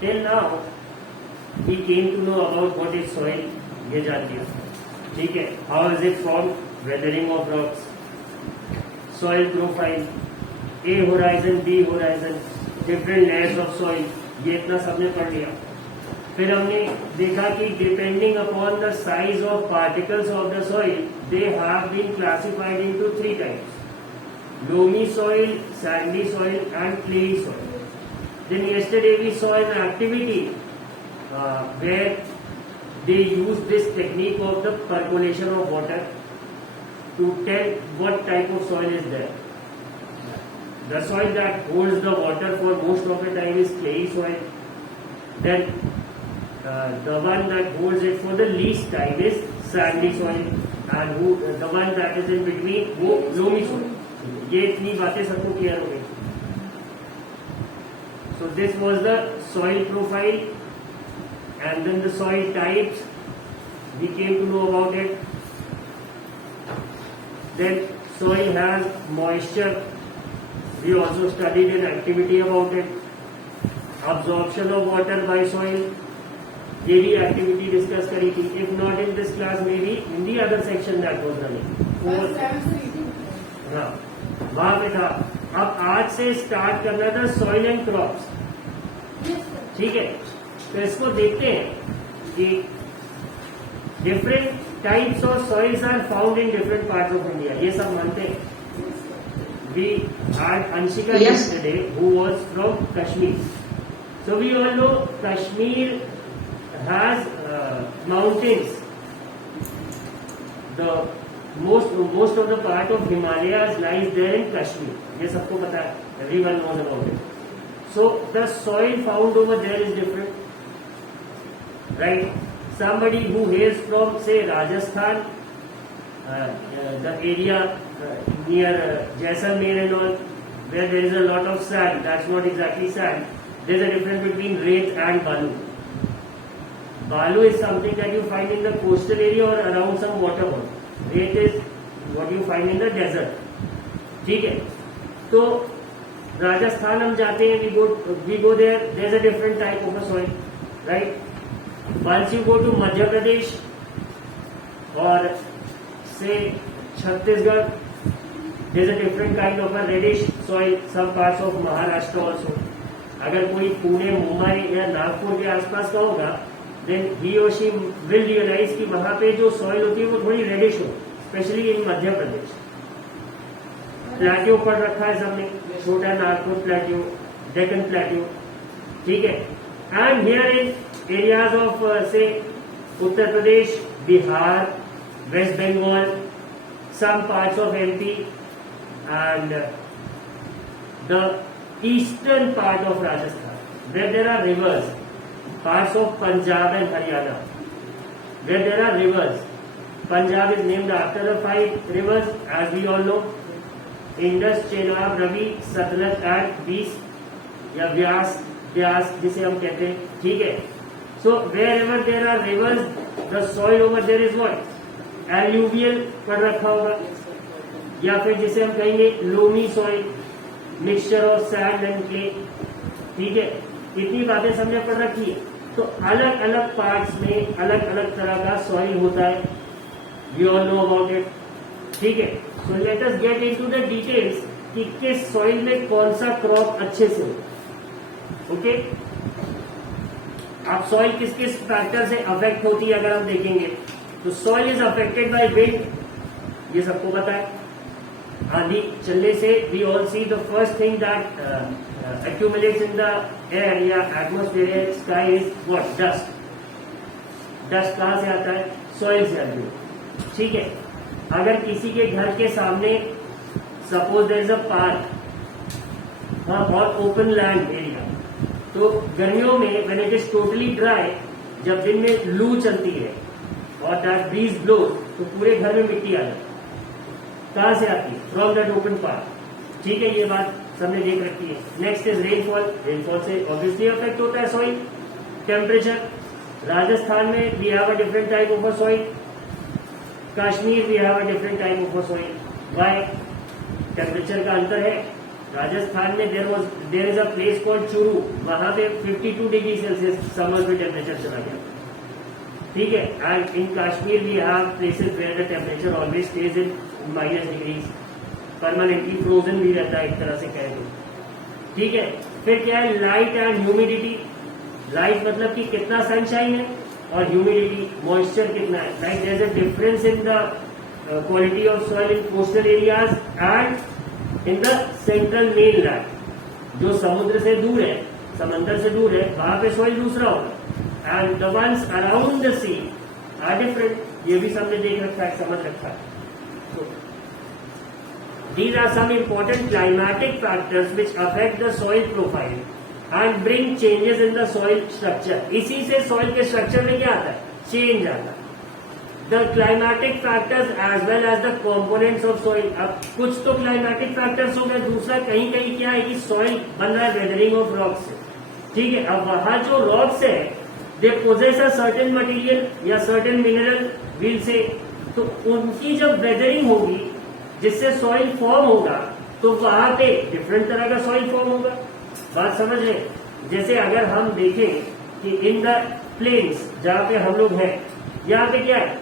Till now we came to know about what is soil, ये जान लिया, ठीक है. How is it formed? Weathering of rocks, soil profile, A horizon, B horizon, different layers of soil, ये इतना सबने पढ़ लिया. फिर हमने देखा कि depending upon the size of particles of the soil they have been classified into 3 types: loamy soil, sandy soil and clayey soil. Then yesterday we saw an activity where they use this technique of the percolation of water to tell what type of soil is there. The soil that holds the water for most of the time is clayey soil. Then the one that holds it for the least time is sandy soil, and the one that is in between वो loamy soil. ये इतनी बातें सबको clear हो गई. So this was the soil profile. And then the soil types, we came to know about it. Then soil has moisture, we also studied an activity about it. Absorption of water by soil, ये भी activity discuss करी थी. If not in this class, maybe in the other section that was running. हाँ, वहाँ पे था. अब आज से स्टार्ट करना था soil and crops, ठीक है. तो इसको देखते हैं कि different types of soils are found in different parts of India. ये सब मानते हैं. We had Anshika yesterday who was from Kashmir. So we all know Kashmir has mountains. The most of the part of Himalayas lies there in Kashmir. ये सबको पता है. Everyone knows about it. So the soil found over there is different. Right? Somebody who hails from, say, Rajasthan, the area near Jaisalmer and all, where there is a lot of sand. That's not exactly sand. There's a difference between ret and balu. Balu is something that you find in the coastal area or around some water body. Ret is what you find in the desert. ठीक है. तो राजस्थान हम जाते हैं, we go there. There's a different type of a soil, right? Once you go to Madhya Pradesh or say Chhattisgarh, there's a different kind of a reddish soil. Some parts of Maharashtra also. अगर कोई पुणे, मुंबई या नागपुर के आसपास का होगा, then he or she will realize कि वहाँ पे जो soil होती है वो थोड़ी reddish हो, especially in Madhya Pradesh. Plateau पढ़ रखा है सबने, छोटा नागपुर प्लेट्यू, डेक्कन प्लेट्यू, ठीक है. And here in areas of say Uttar Pradesh, Bihar, West Bengal, some parts of MP and the eastern part of Rajasthan where there are rivers, parts of Punjab and Haryana where there are rivers. Punjab is named after the 5 rivers as we all know: Indus, Chenab, Ravi, Satluj and Beas या व्यास जिसे हम कहते हैं, ठीक है. So wherever there are rivers, the soil over there is what? Alluvial पढ़ रखा होगा, या फिर जिसे हम कहेंगे loamy soil, mixture of sand and clay, ठीक है. इतनी बातें सबने पढ़ रखी है. तो अलग अलग पार्ट्स में अलग अलग तरह का सॉइल होता है. We all know about it, ठीक है. So let us get into the details कि किस सॉइल में कौन सा क्रॉप अच्छे से हो. ओके. अब सॉइल किस किस फैक्टर से अफेक्ट होती है अगर हम देखेंगे तो soil is affected by wind, ये सबको पता है. आंधी चलने से we all see the first thing that accumulates in the air या atmosphere sky is what? Dust. Dust कहां से आता है? सॉइल से आती है, ठीक है. अगर किसी के घर के सामने suppose there is a park, हाँ, बहुत ओपन लैंड एरिया, तो गर्मियों में when it is totally dry, जब दिन में लू चलती है और दैट ब्रीज ब्लो, तो पूरे घर में मिट्टी आ जाती है. कहां से आती है? फ्रॉम दैट ओपन पार्ट, ठीक है. ये बात सबने देख रखी है. Next is rainfall. रेनफॉल से ऑब्वियसली अफेक्ट होता है सॉइल. टेम्परेचर, राजस्थान में we have a different type of a soil. Kashmir we have a different type of a soil. Why? Temperature का अंतर है. राजस्थान में there is a place called Churu, वहां पे 52 डिग्री सेल्सियस समर में टेम्परेचर चला गया, ठीक है। And in Kashmir we have places where the temperature always stage in minus degrees, permanently frozen भी रहता है एक तरह से कहें तो, ठीक है। फिर क्या है, लाइट एंड ह्यूमिडिटी। लाइट मतलब कि कितना सनशाइन है, और ह्यूमिडिटी मॉइस्चर कितना है। Like there is a difference in the quality of soil in coastal areas and in the central mainland. जो समुद्र से दूर है, समंदर से दूर है, वहां पे सॉइल दूसरा होगा, and the ones around the sea are different. ये भी सबने देख रखा है, समझ रखा है। These are some important climatic factors which affect the soil profile and bring changes in the soil structure. इसी से soil के structure में क्या आता है, change आता है। The climatic factors as well as the components of soil. अब कुछ तो climatic factors हो गए, दूसरा कहीं कहीं क्या है कि soil बन रहा है weathering of rocks से, ठीक है। अब वहां जो rocks है, they possess a certain material या certain mineral, we'll say, तो उनकी जब weathering होगी जिससे सॉइल फॉर्म होगा, तो वहां पे डिफरेंट तरह का सॉइल फॉर्म होगा। बात समझ रहे? जैसे अगर हम देखें कि इन द प्लेन्स जहां पे हम लोग हैं, यहाँ पे क्या है,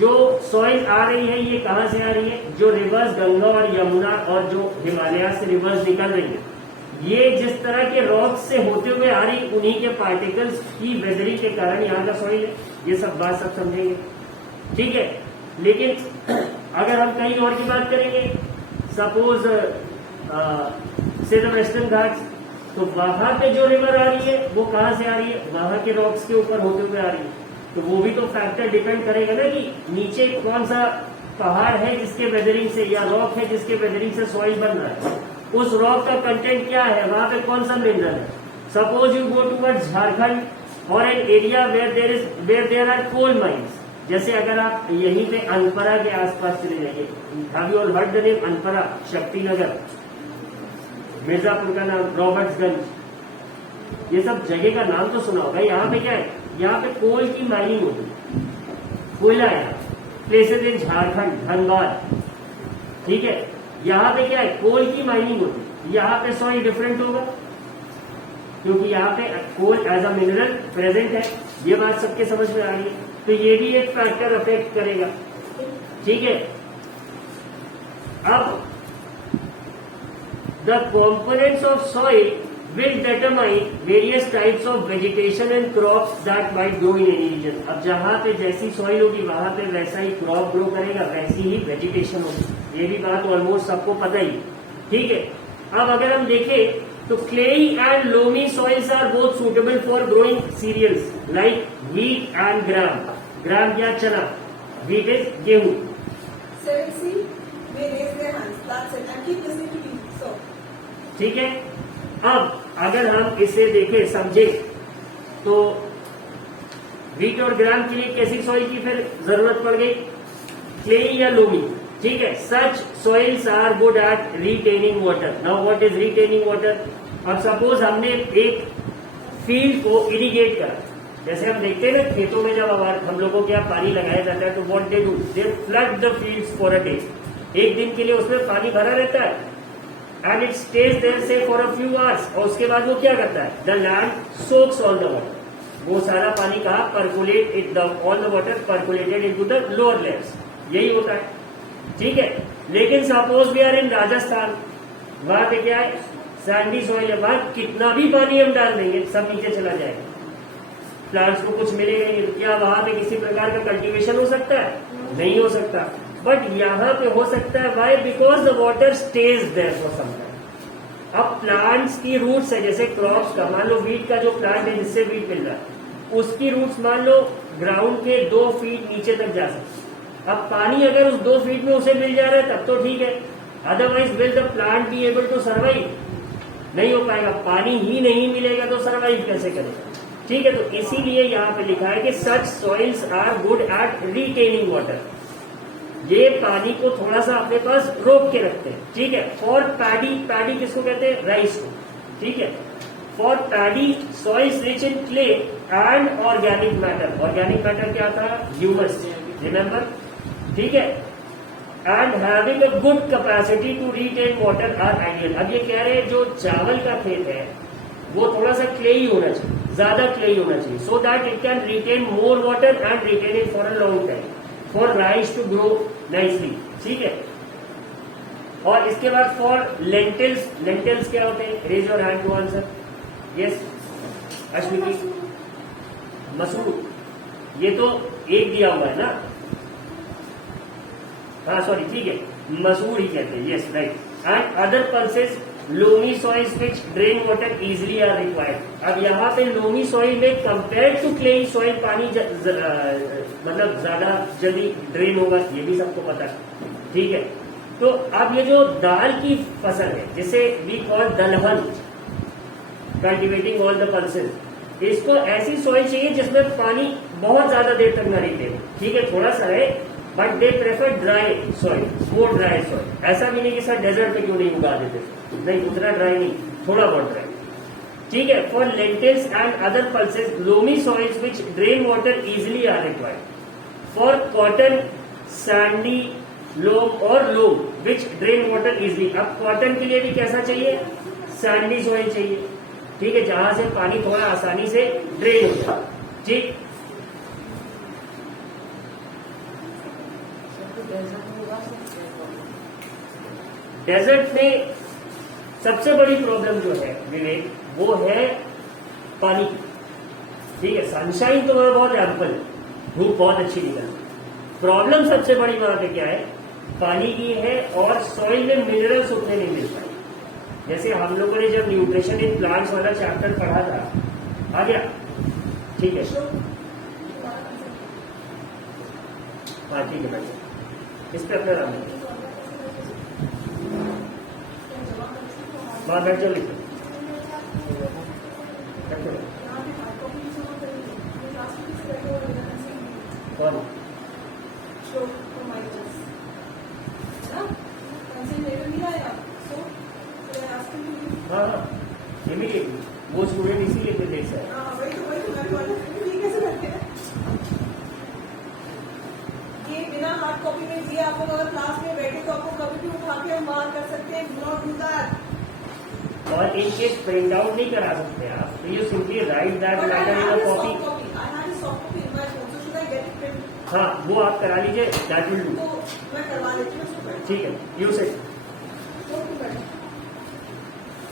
जो सॉइल आ रही है ये कहां से आ रही है, जो रिवर्स गंगा और यमुना और जो हिमालय से रिवर्स निकल रही है, ये जिस तरह के रॉक से होते हुए आ रही, उन्हीं के पार्टिकल्स की वेदरिंग के कारण यहाँ का सॉइल है। ये सब बात सब समझेंगे, ठीक है। लेकिन अगर हम कहीं और की बात करेंगे, सपोज से द वेस्टर्न घाट्स, तो वहां पे जो रिवर आ रही है वो कहां से आ रही है, वहां के रॉक्स के ऊपर होते हुए आ रही है। तो वो भी तो फैक्टर डिपेंड करेगा ना कि नीचे कौन सा पहाड़ है जिसके वेदरिंग से, या रॉक है जिसके वेदरिंग से सॉइल बन रहा है, उस रॉक का कंटेंट क्या है, वहां पे कौन सा मिनरल है। Suppose you go towards Jharkhand और an area where there are coal mines, जैसे अगर आप यहीं पे अनपरा के आसपास चले जाइए, have you all heard the name Anpara, Shaktinagar, Mirzapur का नाम रॉबर्ट्सगंज, ये सब जगह का नाम तो सुना होगा। यहाँ पे क्या है, यहाँ पे कोल की माइनिंग होती है, कोयला है। प्लेसेस इन झारखंड, धनबाद, ठीक है, यहाँ पे क्या है, कोल की माइनिंग होती है। यहाँ पे सॉइल डिफरेंट होगा क्योंकि यहाँ पे coal as a mineral present है। ये बात सबके समझ में आ रही है। तो ये भी एक फैक्टर अफेक्ट करेगा, ठीक है। अब the components of soil will determine various types of vegetation and crops that might grow in any region. अब जहां पे जैसी सॉइल होगी वहां पे वैसा ही क्रॉप ग्रो करेगा, वैसी ही वेजिटेशन होगी। ये भी बात ऑलमोस्ट सबको पता ही, ठीक है। अब अगर हम देखें तो clayey and loamy soils are both suitable for growing cereals like wheat and gram. Gram क्या, चना, व्हीट इज गेहूं। ठीक है। अब अगर हम इसे देखें समझे तो व्हीट और ग्राम के लिए कैसी सॉइल की फिर जरूरत पड़ गई, क्लेई या लोमी, ठीक है। Such soils are good at retaining water. Now what is retaining water. अब सपोज हमने एक फील्ड को इरिगेट करा, जैसे हम देखते हैं ना खेतों में जब हम लोगों के यहाँ पानी लगाया जाता है तो what they do, they flood the fields for a day. एक दिन के लिए उसमें पानी भरा रहता है एंड इट स्टेज देयर से फॉर अ फ्यू आवर्स, और उसके बाद वो क्या करता है, the land soaks all the water. वो सारा पानी कहा, percolate it, all the water percolated into the lower layers, यही होता है, ठीक है। लेकिन suppose we are in Rajasthan, वहां पे क्या है, सैंडी सॉइल है, वहां कितना भी पानी हम डाल देंगे सब नीचे चला जाएगा, प्लांट्स को कुछ मिलेगा नहीं। क्या वहां पे किसी प्रकार का कल्टीवेशन हो सकता है, नहीं हो सकता। बट यहाँ पे हो सकता है, why, because the water stays there for some time. अब प्लांट्स की रूट्स है, जैसे क्रॉप्स का, मान लो व्हीट का जो प्लांट है जिससे व्हीट मिल रहा है, उसकी रूट्स मान लो ग्राउंड के 2 फीट नीचे तक जा सकती। अब पानी अगर उस 2 फीट में उसे मिल जा रहा है तब तो ठीक है, otherwise will the plant be able to survive, नहीं हो पाएगा। पानी ही नहीं मिलेगा तो सर्वाइव कैसे करेगा, ठीक है। तो इसीलिए यहाँ पे लिखा है कि such soils are good at retaining water. ये पानी को थोड़ा सा अपने पास रोक के रखते हैं, ठीक है। फॉर पैडी, पैडी किसको कहते हैं, राइस को, ठीक है। For paddy soils rich in clay and organic matter. Organic matter क्या था, ह्यूमस, रिमेम्बर, ठीक है। And having a good capacity to retain water are ideal. अब ये कह रहे हैं जो चावल का खेत है वो थोड़ा सा क्लेई होना चाहिए, ज्यादा क्लेई होना चाहिए, so that it can retain more water and retain it for a long time for rice to grow nicely. ठीक है, और इसके बाद फॉर लेंटिल्स, लेंटिल्स क्या होते हैं? Raise your hand to answer. Yes Ashwini, मसूर, ये तो एक दिया हुआ है ना, हाँ सॉरी ठीक है, मसूर ही कहते हैं, yes right. And other pulses loamy soils which drain water easily are required. अब यहाँ पे लोमी सॉइल में कंपेयर टू क्लेई सॉइल पानी मतलब ज्यादा जल्दी ड्रेन होगा, ये भी सबको पता है। ठीक है, तो अब ये जो दाल की फसल है जिसे वी कॉल दलहन, कल्टिवेटिंग ऑल द पल्सेस, इसको ऐसी सॉइल चाहिए जिसमें पानी बहुत ज्यादा देर तक न रिटेन। ठीक है, थोड़ा सा है, but they prefer dry soil, more dry soil. ऐसा भी नहीं कि सर डेजर्ट पे क्यों नहीं उगा देते, नहीं उतना ड्राई नहीं, थोड़ा बहुत ड्राई। ठीक है, for lentils and other pulses loamy soils which drain water easily are required. For cotton sandy loam और loam which drain water easily. अब कॉटन के लिए भी कैसा चाहिए? सैंडी सॉइल चाहिए। ठीक है, जहां से पानी थोड़ा आसानी से ड्रेन हो जाए। ठीक, डेजर्ट में सबसे बड़ी प्रॉब्लम जो है विवेक, वो है पानी। ठीक है, सनशाइन तो वहां बहुत एम्पल, धूप बहुत अच्छी निकलती। प्रॉब्लम सबसे बड़ी वहां पे क्या है? पानी की है, और सॉइल में मिनरल्स उतने नहीं मिल पाए। जैसे हम लोगों ने जब न्यूट्रिशन इन प्लांट्स वाला चैप्टर पढ़ा था, आ गया? ठीक है, हाँ ठीक है भाई, इस पे अपना नाम लिखो, बैठ जाओ, लिखो कौन? हाँ हाँ, इमीडिएटली वो स्टूडेंट इसीलिए फिर देख सकते हैं। ये बिना हार्ड कॉपी में दिया, आप लोग अगर क्लास में बैठे तो आपको कभी भी उठा के हम बाहर कर सकते हैं, डू नॉट डू दैट। और इन केस प्रिंट आउट नहीं करा सकते आप, तो you simply write that matter in a copy. हाँ, वो आप करा लीजिए, दैट विल डू। मैं करवा लेती हूँ, ठीक है, यू से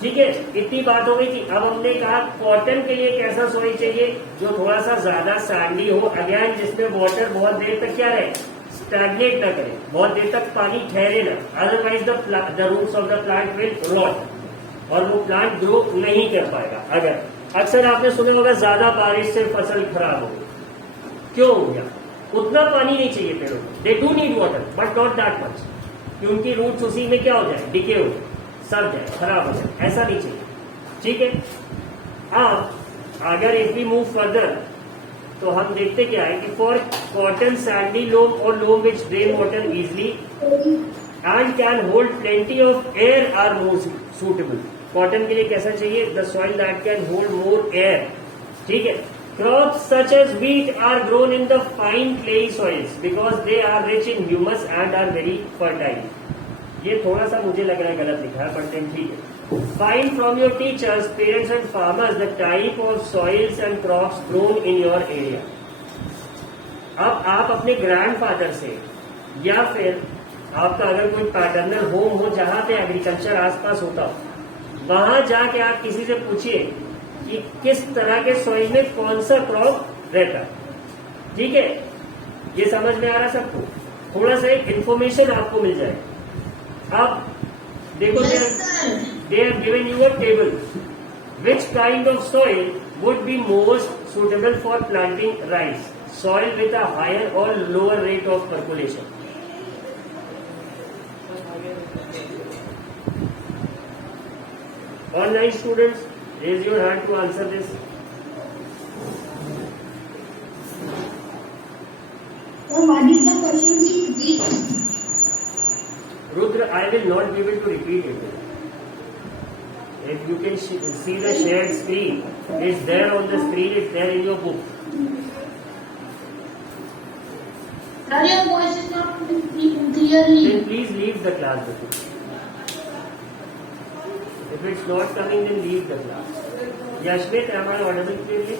ठीक है, इतनी बात हो गई थी। अब हमने कहा कॉटन के लिए कैसा सॉइल चाहिए? जो थोड़ा सा ज्यादा सैंडी हो, अगेन जिसमें वाटर बहुत देर तक क्या रहे? स्टैग्नेट ना करे, बहुत देर तक पानी ठहरे ना, otherwise the roots of the plant will rot, और वो प्लांट ग्रो नहीं कर पाएगा। अगर अक्सर आपने सुना होगा ज्यादा बारिश से फसल खराब हो गई, क्यों हो गया? उतना पानी नहीं चाहिए पेड़ों को, they do need water but not that much, कि उनकी रूट्स उसी में क्या हो जाए? डिके हो जाए, सड़ जाए, खराब हो जाए, ऐसा नहीं चाहिए। ठीक है, अब अगर इफ वी मूव फर्दर तो हम देखते क्या है कि फॉर कॉटन सैंडी लोम और loam which drain water easily and can hold plenty of air are more suitable. Cotton के लिए कैसा चाहिए? The soil that can hold more air. ठीक है, crops such as wheat are grown in the fine clayey soils because they are rich in humus and are very fertile. ये थोड़ा सा मुझे लग रहा है गलत लिखा है, बट देन ठीक है। Find from your teachers, parents and farmers the type of soils and crops grown in your area. अब आप अपने ग्रैंडफादर से या फिर आपका अगर कोई पैटर्नल होम हो जहां पे एग्रीकल्चर आसपास होता हो, वहां जाके आप किसी से पूछिए कि किस तरह के सॉइल में कौन सा क्रॉप रहता है। ठीक है, ये समझ में आ रहा सबको? थोड़ा सा एक इंफॉर्मेशन आपको मिल जाए। अब देखो, they have given you a table. Which kind of soil would be most suitable for planting rice? Soil with a higher or lower rate of percolation? Online students, raise your hand to answer this. What is the question, please? Rudra, I will not be able to repeat it. If you can see the shared screen, it's there on the screen, it's there in your book. Sir, your voice is not clearly. Then please leave the class. If it's not coming, then leave the class. Yashmit, am I audible clearly?